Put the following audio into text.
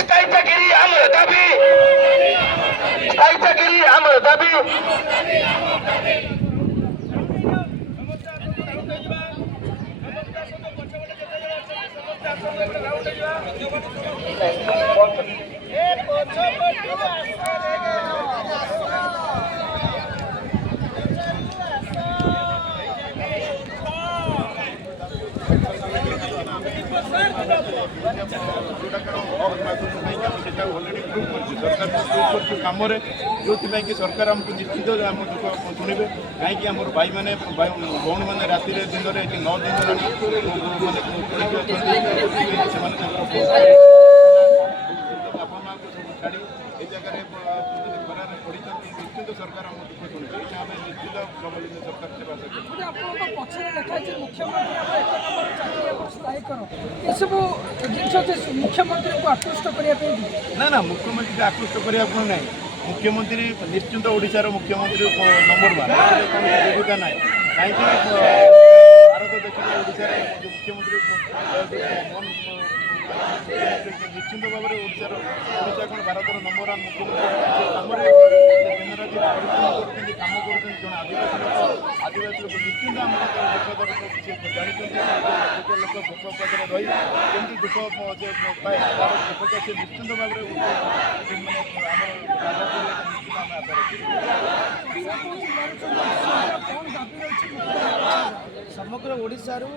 স্থায়ী চাকরি আমার দাবি, স্থায়ী চাকরি আমার দাবি। କାମରେ ଯେଉଁଥିପାଇଁ କି ସରକାର ଆମକୁ ନିଶ୍ଚିତ ଆମ ଦୁଃଖ ଶୁଣିବେ। କାହିଁକି ଆମର ଭାଇମାନେ ଭଉଣୀମାନେ ରାତିରେ ଦିନରେ 9 ଦିନ ହେଲାଣି ମାନେ ଅଛନ୍ତି, ସେମାନେ ତାଙ୍କର ବାପା ମାଆଙ୍କୁ ସବୁ ଛାଡ଼ି ଏ ଜାଗାରେ ଖରାରେ ପଡ଼ିଛନ୍ତି। ନିଶ୍ଚିତ ସରକାର ଆମ ଦୁଃଖ ଶୁଣିବେ। ଏଇଟା ଆମେ ନିଶ୍ଚିତ ପ୍ରବଳିତ ସରକାର ସେବା ଆପଣଙ୍କ ପଛରେ ଲେଖାଯାଇଛି ମୁଖ୍ୟମନ୍ତ୍ରୀ ଆମର 1 ନମ୍ବର ଚାକିରି ଆପଣ ସ୍ଥାୟୀ କର, ଏସବୁ ଜିନିଷ ଯେ ମୁଖ୍ୟମନ୍ତ୍ରୀଙ୍କୁ ଆକୃଷ୍ଟ କରିବା ପାଇଁ ନା ନା ମୁଖ୍ୟମନ୍ତ୍ରୀକୁ ଆକୃଷ୍ଟ କରିବା ପାଇଁ ନାହିଁ। ମୁଖ୍ୟମନ୍ତ୍ରୀ ନିଶ୍ଚିନ୍ତ ଓଡ଼ିଶାର ମୁଖ୍ୟମନ୍ତ୍ରୀ ନମ୍ବର 1, ଏଥିରେ କୌଣସି ଦୁବିଧା ନାହିଁ। କାହିଁକି ଭାରତ ଦେଖିଲେ ଓଡ଼ିଶାର ମୁଖ୍ୟମନ୍ତ୍ରୀ ନିଶ୍ଚିନ୍ତ ଭାବରେ ଓଡ଼ିଶା କ'ଣ ଭାରତର ନମ୍ବର 1 ମୁଖ୍ୟମନ୍ତ୍ରୀ। କାମରେ ଦିନରାତି ପରିଶ୍ରମ କରୁଛନ୍ତି, କାମ କରୁଛନ୍ତି। ଜଣେ ଆଦିବାସୀ ଲୋକ ନିଶ୍ଚିନ୍ତ ଆମ ଦୁଃଖ ଜାଣିଛନ୍ତି। ଗୋଟେ ଲୋକ ଭୋକ ପାଖରେ ରହି କେମିତି ଦୁଃଖ ପାଏ, ତାର ଦୁଃଖ ସେ ନିଶ୍ଚିନ୍ତ ଭାବରେ ମାନେ ଆମର ନିଶ୍ଚିତ ଆମେ ଆଶା ରଖିଛୁ। ସମଗ୍ର ଓଡ଼ିଶାରୁ